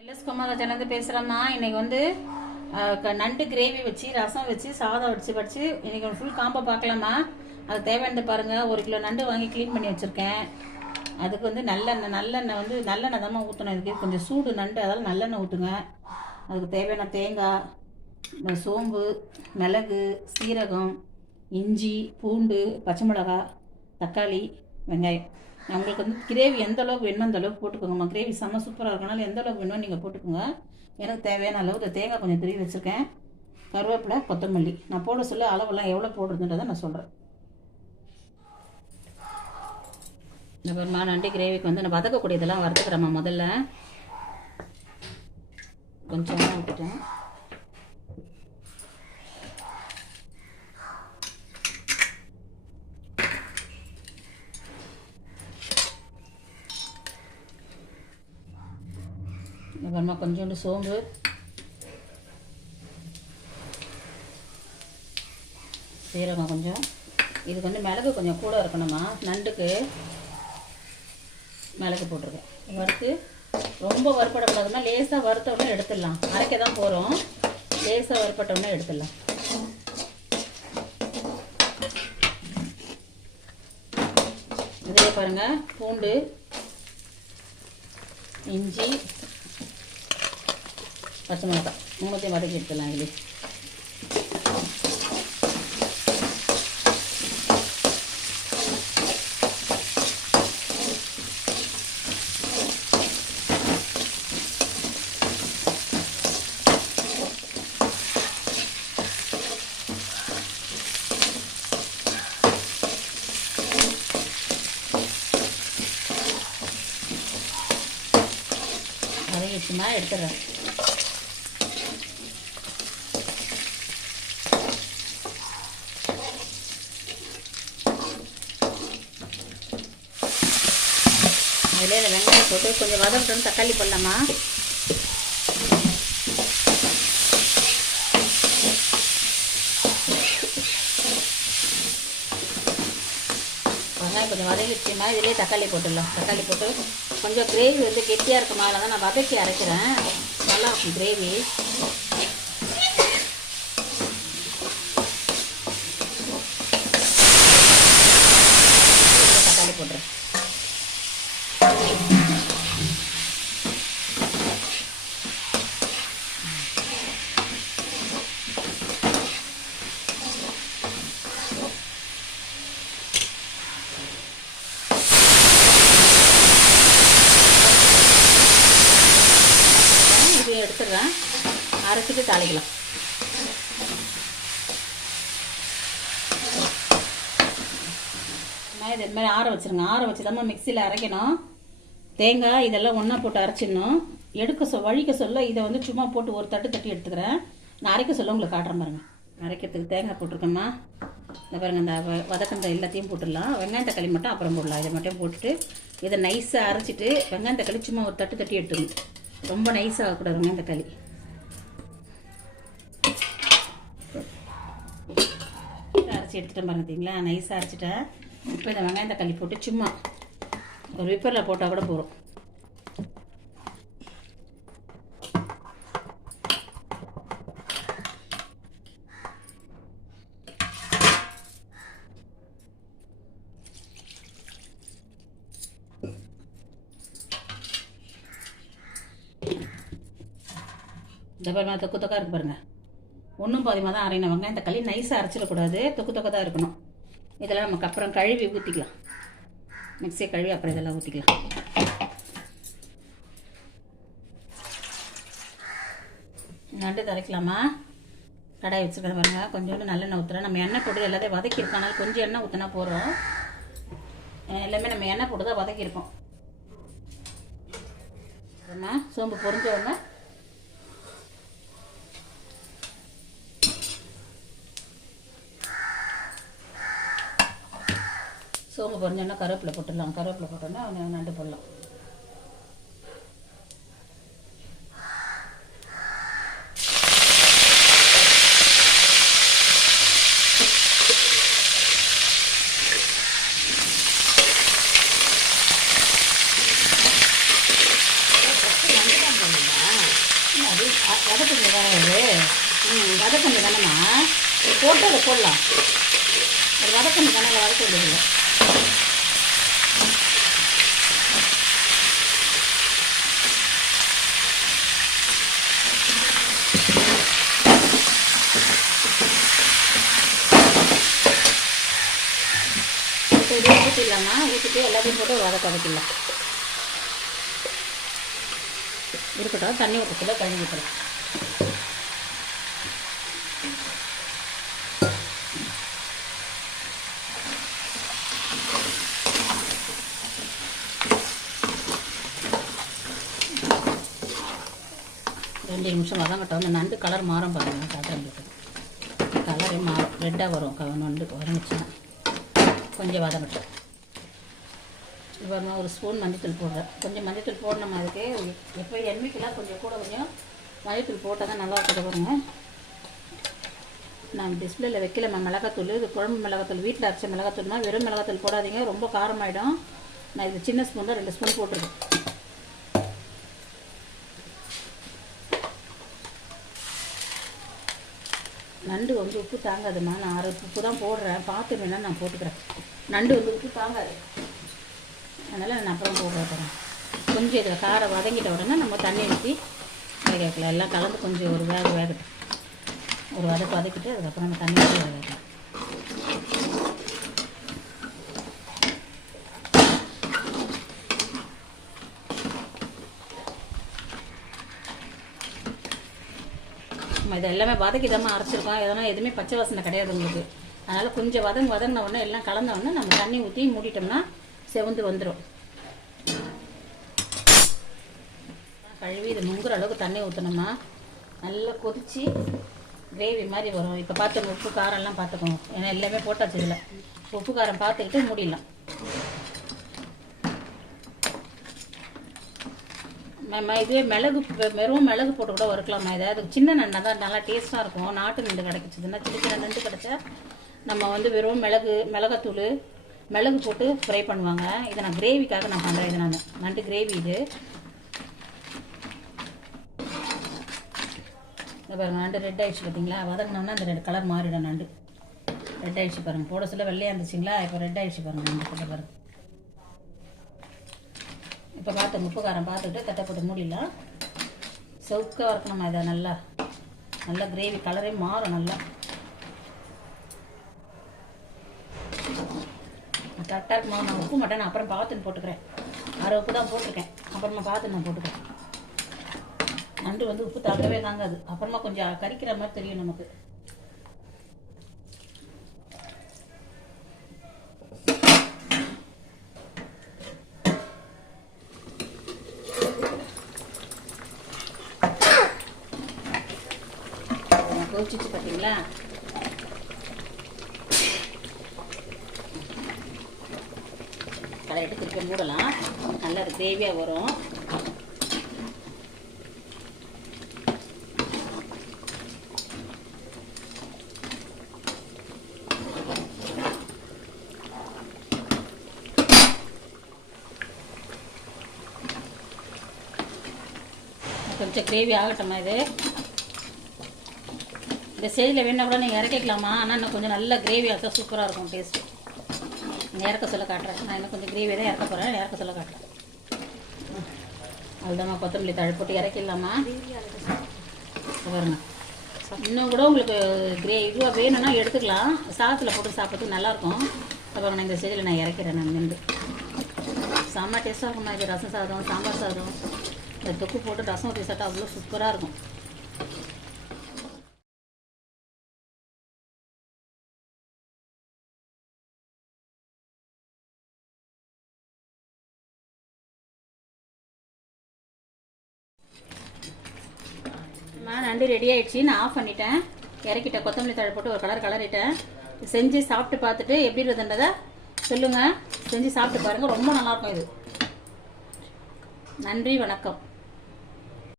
LS குமாரஜனந்து பேசுகிறேம்மா இன்னைக்கு வந்து க- நண்டு கிரேவி வச்சு ரசம் வச்சு சாதம் வச்சு வச்சு இன்னைக்கு ஒரு ஃபுல் காம்போ பார்க்கலாமா? அது தேவையானது பாருங்கள் ஒரு கிலோ நண்டு வாங்கி க்ளீன் பண்ணி வச்சுருக்கேன். அதுக்கு வந்து நல்லெண்ணெய் நல்லெண்ணெய் வந்து நல்லெண்ணெய் தான் ஊற்றணும் இதுக்கு கொஞ்சம் சூடு நண்டு அதெல்லாம் நல்லெண்ணெய் ஊற்றுங்க அதுக்கு தேவையான தேங்காய் இந்த சோம்பு மிளகு சீரகம் இஞ்சி பூண்டு பச்சை மிளகாய் தக்காளி வெங்காயம். உங்களுக்கு வந்து கிரேவி எந்த அளவுக்கு வேணுமோ அந்த அளவுக்கு போட்டுக்கோங்கம்மா கிரேவி செம்ம சூப்பராக இருக்கனால எந்த அளவுக்கு வேணுமோ நீங்கள் போட்டுக்கோங்க. எனக்கு தேவையான அளவு இந்த தேங்காய் கொஞ்சம் திருவி வச்சுருக்கேன். கருவேப்பிலை கொத்தமல்லி. நான் போட சொல்ல அளவெல்லாம் எவ்வளோ போடுறதுன்றதை நான் சொல்கிறேன் இந்த பாருமா நண்டு கிரேவிக்கு வந்து நான் வதக்கக்கூடியதெல்லாம் வறுத்துக்கிறேம்மா முதல்ல. கொஞ்சமாக விட்டுட்டேன் அப்புறமா கொஞ்சோண்டு சோம்பு. சீரகம் கொஞ்சம். இதுக்கு வந்து மிளகு கொஞ்சம் கூட இருக்கணுமா நண்டுக்கு. மிளகு போட்டிருக்கேன். வறுத்து ரொம்ப வறுப்படக்கூடாதுன்னா லேசாக வறுத்த உடனே எடுத்துடலாம். அரைக்க தான் போகிறோம் லேசாக வறுப்பட்ட உடனே எடுத்துடலாம். இதே பாருங்கள் பூண்டு இஞ்சி பச்சை மிளகாய். மூணுத்தையும் வதக்கி எடுத்துடலாம் இதுலேயே. வதங்கிடுச்சுமா எடுத்துடுறேன். அதிலே வெங்காயம் போட்டு கொஞ்சம் வதக்கிட்டு தக்காளி போடலாமா? வெங்காயம் கொஞ்சம் வதங்கிடுச்சுமா இதிலே தக்காளி போட்டுடலாம். தக்காளி போட்டு கொஞ்சம் கிரேவி வந்து கெட்டியாக இருக்குமா? அதில் தான் நான் வதக்கி அரைக்கிறேன். நல்லா இருக்கும் கிரேவி தக்காளி போட்டுறேன் இது அரைச்சிட்டு தாளிக்கலாம். நான் இது மாதிரி ஆற வச்சுருங்க. ஆற வச்சு தான் மிக்சியில் அரைக்கணும். தேங்காய் இதெல்லாம் ஒன்றா போட்டு அரைச்சிடணும். எடுக்க சொ வழிக்க சொல்ல இதை வந்து சும்மா போட்டு ஒரு தட்டு தட்டி எடுத்துக்கிறேன். நான் அரைக்க சொல்ல உங்களுக்கு காட்டுறேன் பாருங்க. அரைக்கிறதுக்கு தேங்காய் போட்டிருக்கேம்மா. இந்த பாருங்கள் இந்த வ- வதக்கந்த எல்லாத்தையும் போட்டுடலாம். வெங்காயம் தக்காளி மட்டும் அப்புறம் போடலாம். இதை மட்டும் போட்டுட்டு இதை நைஸாக அரைச்சிட்டு வெங்காயம் தக்காளி சும்மா ஒரு தட்டு தட்டி எடுத்துக்கணும். ரொம்ப நைஸாக ஆகக்கூடாது இந்த களி. அரைச்சி எடுத்துட்டேன் பாருங்க பார்த்தீங்களா நைஸாக அரைச்சிட்டேன். இப்போ இந்த வெங்காயம் தக்காளி போட்டு சும்மா ஒரு விப்பரில் போட்டால் கூட போகிறோம் இந்த தொக்கு தொக்கா இருக்கு பாருங்க. ஒன்றும் பாதிமாக தான் அரையணும். இந்த களி நைஸாக அரைச்சிடக்கூடாது. தொக்கு தொக்க தான் இருக்கணும். இதெல்லாம் நமக்கு அப்புறம் கழுவி ஊற்றிக்கலாம் மிக்சியை கழுவி அப்புறம் இதெல்லாம் ஊற்றிக்கலாம் நண்டு தரைக்கலாமா? கடாய் வச்சுருக்கிற பாருங்க. கொஞ்சோண்டு நல்லெண்ணெய் ஊற்றுறோம் நம்ம எண்ணெய் போட்டு எல்லாத்தையும் வதக்கியிருக்கனால கொஞ்சம் எண்ணெய் ஊற்றினா போகிறோம் எல்லாமே நம்ம எண்ணெய் போட்டு தான் வதக்கியிருக்கோம் சோம்பு பொறிஞ்ச உடனே சோம்பு பொரிஞ்சோன்னா கருவேப்பிலை போட்டுடலாம். கருவேப்பிலை போட்டோன்னா நண்டு போடலாம். வதக்குங்க தானே இது ம் வதக்குங்க தானேம்மா? போட்டு அதை போடலாம் அது வதக்குங்க தானே. வதக்க வேண்டியதில்லை இதே ஊற்றிடலாமா ஊற்றிட்டு எல்லாத்தையும் போட்டு ஒரு வதக்க வதக்கிடலாம் இருக்கட்டும் தண்ணி ஊற்றக்கூட கழுவி ஊற்றலாம் ரெண்டு நிமிஷம் வதங்கட்டும் அந்த நண்டு கலர் மாறும் பாருங்க காட்டுறதுக்கு கலரே மாறும். ரெட்டாக வரும். நண்டு வதங்கிச்சுன்னா கொஞ்சம் வதங்கட்டும் இப்போ நான் ஒரு ஸ்பூன் மஞ்சத்தூள் போடுறேன். கொஞ்சம் மஞ்சத்தூள் போடணும் அதுக்கு. எப்போ எண்ணெய்க்கெல்லாம் கொஞ்சம் கூட கொஞ்சம் மஞ்சத்தூள் போட்டால் தான் நல்லா இருக்குது பாருங்க. நான் டிஸ்பிளேல வைக்கல மேம் மிளகாத்தூள். இது குழம்பு மிளகாத்தூள் வீட்டில் அரைச்ச மிளகாத்தூள்னா வெறும் மிளகாத்தூள் போடாதீங்க. ரொம்ப காரமாயிடும். நான் இது சின்ன ஸ்பூன் தான் ரெண்டு ஸ்பூன் போட்டிருக்கேன். நண்டு வந்து உப்பு தாங்காதும்மா. நான் அரை உப்பு தான் போடுறேன். பார்த்து வேணால் நான் போட்டுக்கிறேன். நண்டு வந்து உப்பு தாங்காது. அதனால் நான் அப்புறம் போட போகிறேன் கொஞ்சம் இதில் காரம் வதங்கிட்ட உடனே நம்ம தண்ணி ஊற்றி வேக வைக்கலாம் எல்லாம் கலந்து கொஞ்சம் ஒரு வேக வேகட்டும். ஒரு வதக்கு வதக்கிட்டு அதுக்கப்புறம் நம்ம தண்ணி ஊற்றி வேக வைக்கலாம் நம்ம இதை எல்லாமே வதக்கி தான் அரைச்சிருக்கோம். எதனா எதுவுமே பச்சை வாசனை கிடையாது உங்களுக்கு. அதனால் கொஞ்சம் வதங்க வதங்கின உடனே எல்லாம் கலந்த உடனே நம்ம தண்ணி ஊற்றி மூடிட்டோம்னா செவந்து வந்துடும் கழுவி இது முங்குற அளவுக்கு தண்ணி ஊற்றணுமா நல்லா கொதித்து கிரேவி மாதிரி வரும். இப்போ பார்த்து உப்பு காரம்லாம் பார்த்துக்கோங்க ஏன்னா எல்லாமே போட்டாச்சு இதில். உப்பு காரம் பார்த்துக்கிட்டு மூடிடலாம். நம்ம இதுவே மிளகு வெறும் மிளகு போட்டு கூட வறுக்கலாமா? இதை அது சின்ன நண்டை தான் நல்லா டேஸ்ட்டாக இருக்கும். நாட்டு நண்டு கிடைச்சிதுன்னா சின்ன சின்ன நண்டு கிடைச்சா நம்ம வந்து வெறும் மிளகு மிளகாத்தூள் மிளகு போட்டு ஃப்ரை பண்ணுவாங்க. இதை நான் கிரேவிக்காக நான் பண்ணுறேன் இதை நான். நண்டு கிரேவி இது. இந்த பாருங்க நண்டு ரெட் ஆயிடுச்சு பார்த்தீங்களா? வதங்கினோம்னா அந்த ரெட் கலர் மாறிடும் நண்டு. ரெட் ஆயிடுச்சு பாருங்க. போட சொல்ல வெள்ளையாக இருந்துச்சுங்களா? இப்போ ரெட் ஆயிடுச்சு பாருங்கள் நண்டு போட்ட பாருங்க இப்போ பார்த்து உப்பு காரம் பார்த்துட்டு தட்டை போட்டு மூடிடலாம். செவுக்காக வறுக்கணுமா இதை நல்லா? நல்லா கிரேவி கலரே மாறும் நல்லா. கரெக்டாக இருக்குமா? நான் உப்பு மட்டும் நான் அப்புறம் பார்த்துன்னு போட்டுக்கிறேன். அரை உப்பு தான் போட்டிருக்கேன். அப்புறமா பார்த்து நான் போட்டுக்கிறேன். நண்டு வந்து உப்பு தாங்கவே தாங்காது. அப்புறமா கொஞ்சம் கரிக்கிற மாதிரி தெரியும் நமக்கு. கோச்சிச்சு பார்த்தீங்களா கடையிட்டு திருப்பி மூடலாம். நல்லா கிரேவியாக வரும். கொஞ்சம் கிரேவி ஆகட்டுமா இது? இந்த ஸ்டேஜில் வேணா கூட நீங்கள் இறக்கிக்கலாமா? ஆனால் இன்னும் கொஞ்சம் நல்ல கிரேவி ஆச்சா சூப்பராக இருக்கும் டேஸ்ட்டு இறக்க சொல்ல காட்டுறேன். நான் இன்னும் கொஞ்சம் கிரேவி தான் இறக்க போகிறேன் இறக்க சொல்ல காட்டுறேன். அதுதாம்மா கொத்தமல்லி தழை போட்டு இறக்கிடலாமா? பாருங்க. இன்னும் கூட உங்களுக்கு கிரே இதுவாக வேணும்னா எடுத்துக்கலாம். சாதத்தில் போட்டு சாப்பிட்றதுக்கு நல்லாயிருக்கும் அப்புறம் நான் இந்த ஸ்டேஜில் நான் இறக்கிறேன் நான் நின்று. செம்ம டேஸ்ட்டாக இருக்கும்மா இது ரசம் சாதம் சாம்பார் சாதம். இந்த தொக்கு போட்டு ரசம் ஊற்றி சாப்பிட்டா அவ்வளோ சூப்பராக இருக்கும். நண்டு ரெடி ஆயிடுச்சு நான் ஆஃப் பண்ணிட்டேன். இறக்கிட்டேன் கொத்தமல்லி தழை போட்டு ஒரு கலர் கலரிட்டேன் செஞ்சு சாப்பிட்டு பார்த்துட்டு எப்படி இருந்ததை சொல்லுங்கள் செஞ்சு சாப்பிட்டு பாருங்கள் ரொம்ப நல்லாயிருக்கும் இது. நன்றி வணக்கம்.